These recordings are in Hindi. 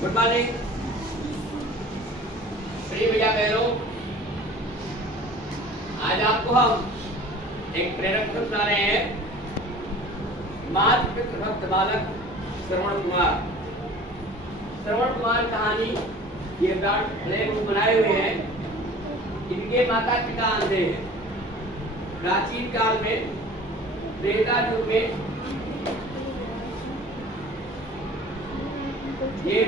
गुड मॉर्निंग प्रिय भैया बहनों, आज आपको हम एक प्रेरक सुना रहे हैं। मातृपितृ भक्त बालक श्रवण कुमार। श्रवण कुमार कहानी ये प्लेट बनाए हुए हैं। इनके माता पिता अंधे हैं। प्राचीन काल में त्रेता युग में ये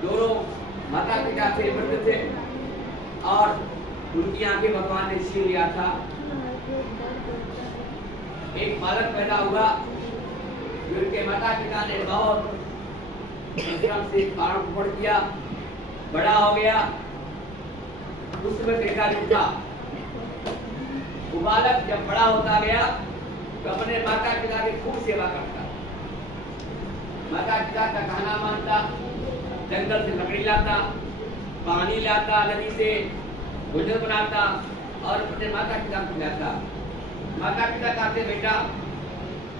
दोनों माता पिता थे, वृद्ध थे और उनकी आंखें भगवान ने छीन लिया था। एक बालक पैदा हुआ जो उनके माता पिता ने बहुत परिश्रम से पालन पोषण किया, बड़ा हो गया। उस समय त्रेता युग था। वो बालक जब बड़ा होता गया तो अपने माता पिता की खूब सेवा करता, माता पिता का कहना मानता, जंगल से लकड़ी लाता, पानी लाता, नदी से भोजन बनाता और अपने माता पिता को खिलाता। माता पिता कहते बेटा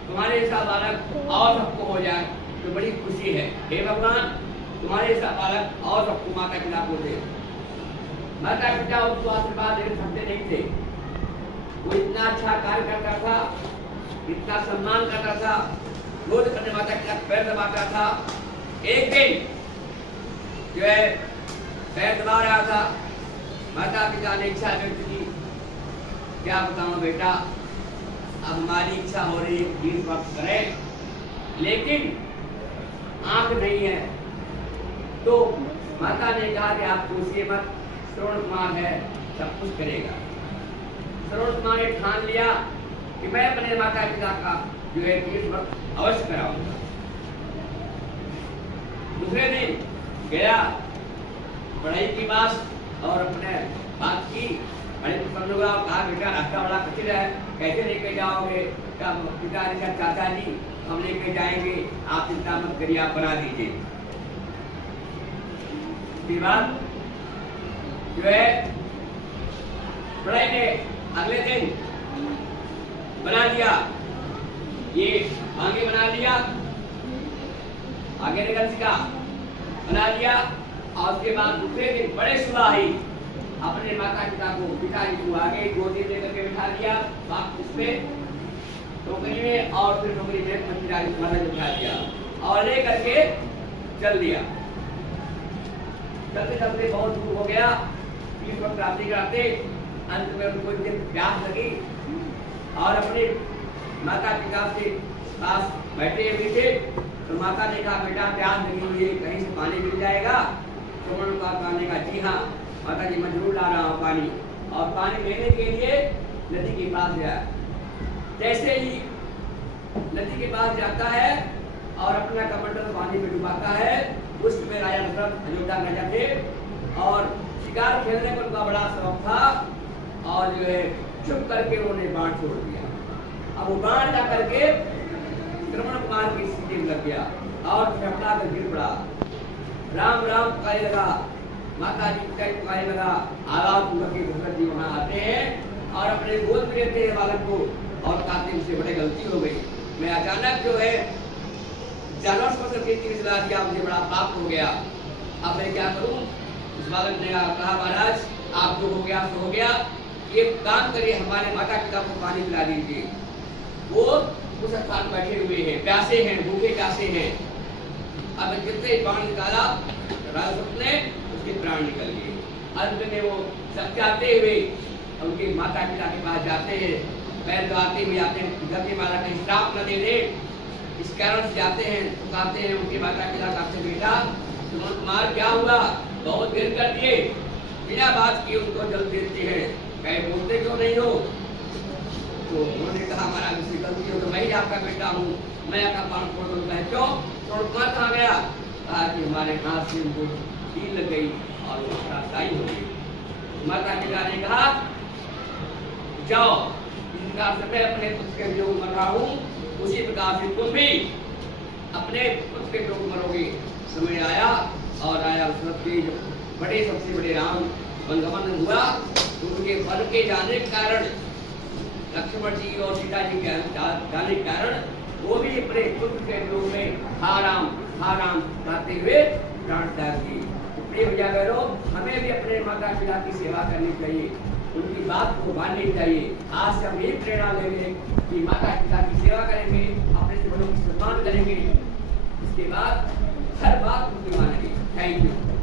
तुम्हारे ऐसा बालक और सबको हो जाए तो बड़ी खुशी है। हे भगवान तुम्हारे ऐसा बालक और सबको माता पिता को दे। माता पिता उसको आशीर्वाद दे सकते नहीं थे। वो इतना अच्छा कार्य करता था, इतना सम्मान करता था, रोज अपने माता पिता पैर दबाता था। एक दिन जो है पैर दबा रहा था, माता पिता ने इच्छा व्यक्त की, क्या बताऊं बेटा अब हमारी इच्छा हो रही है 20 वक्त करें, लेकिन आंख नहीं है। तो माता ने कहा कि आप पूछिए मत, श्रवण कुमार है सब कुछ करेगा। श्रवण कुमार ने ठान लिया कि मैं अपने माता पिता का जो है 20 वक्त अवश्य कराऊंगा। दूसरे दिन गया पढ़ाई की बात और अपने बात की। बड़े प्रसन्न हुआ, कहा बेटा रास्ता बड़ा कठिन है, कैसे लेके जाओगे? पिताजी का चाचा जी हम लेके जाएंगे, आप चिंता मत करिए, आप बना दीजिए। उसके बाद जो है पढ़ाई ने अगले दिन बना दिया, ये आगे बना लिया, आगे निकल सका बना लिया। और उसके बाद दूसरे दिन बड़े सुबह ही अपने माता पिता को पिताजी को आगे गोदी लेकर के बिठा दिया, बाप उस पे टोकरी में और फिर टोकरी में पिताजी को माता बिठा दिया और ले करके चल दिया। चलते चलते बहुत दूर हो गया, 20 वक्त प्राप्ति कराते अंत में उनको प्यास लगी और अपने माता पिता से पास बैठे हुए थे। तो माता ने कहा बेटा प्यास लगी हुई है, कहीं से पानी मिल जाएगा? श्रवण कुमार ने कहा जी हाँ माता जी मैं जरूर ला रहा हूँ पानी। और पानी लेने के लिए नदी के पास गया। जैसे ही नदी के पास जाता है और अपना कमंडल पानी में डुबाता है, उस समय राजा दशरथ अयोध्या राजा थे और शिकार खेलने का उनका बड़ा शौक था और जो है चुप करके उन्होंने बाण छोड़ दिया। अब वो बाण जा करके श्रवण कुमार की सीधे में लग गया और झपड़ा कर गिर पड़ा। राम राम पुकारने लगा, माता जी पुकारने लगा। आवाज के दशरथ जी वहां आते हैं और अपने गोद में लेते हैं बालक को और कहते हैं मुझसे बड़ी गलती हो गई, मैं अचानक जो है जानवर स्पर्श की सलाह दिया, मुझे बड़ा पाप हो गया, अब मैं क्या करूं? उस बालक ने कहा महाराज आप जो हो गया सो हो गया, ये काम करिए हमारे माता पिता को पानी पिला दीजिए। वो उस स्थान बैठे हुए हैं, प्यासे हैं, भूखे प्यासे हैं। अब जितने बाण निकाला राजदूत ने उसके प्राण निकल गए। अंत में वो सब चाहते हुए उनके माता पिता के पास जाते हैं, पैर दबाते हुए आते हैं, घर के माता कहीं श्राप न दे दे, इस कारण से जाते हैं। तो कहते हैं उनके माता पिता कहते बेटा श्रवण कुमार क्या हुआ, बहुत देर कर दिए, बिना बात किए उनको जल देते हैं, कहीं बोलते क्यों नहीं हो? तो उन्होंने कहा हमारा मुझसे गलती हो तो मैं ही आपका बेटा हूँ, मैं आपका पालन छोड़ दूंगा। क्यों? श्रवण कुमार कहाँ गया? कहा कि हमारे हाथ से उनको कील लग गई और वो शाही हो गई। माता पिता ने कहा जाओ इस प्रकार से मैं अपने पुत्र के वियोग मर रहा हूँ, उसी प्रकार से तुम भी अपने पुत्र के वियोग मरोगे। समय आया और आया बड़े सबसे बड़े राम वनगमन हुआ तो उनके वन के जाने के कारण लक्ष्मण जी और सीता जी के जाने के कारण वो भी अपने पुत्र के रूप में हाँ राम आराम गाते हुए प्राण त्याग दिए। प्रिय भैया बहनों, हमें भी अपने माता पिता की सेवा करनी चाहिए, उनकी बात को माननी चाहिए। आज से हम यही प्रेरणा लेंगे कि माता पिता की सेवा करेंगे, अपने से बड़ों की सम्मान करेंगे, इसके बाद हर बात उनकी मानेंगे। Thank you.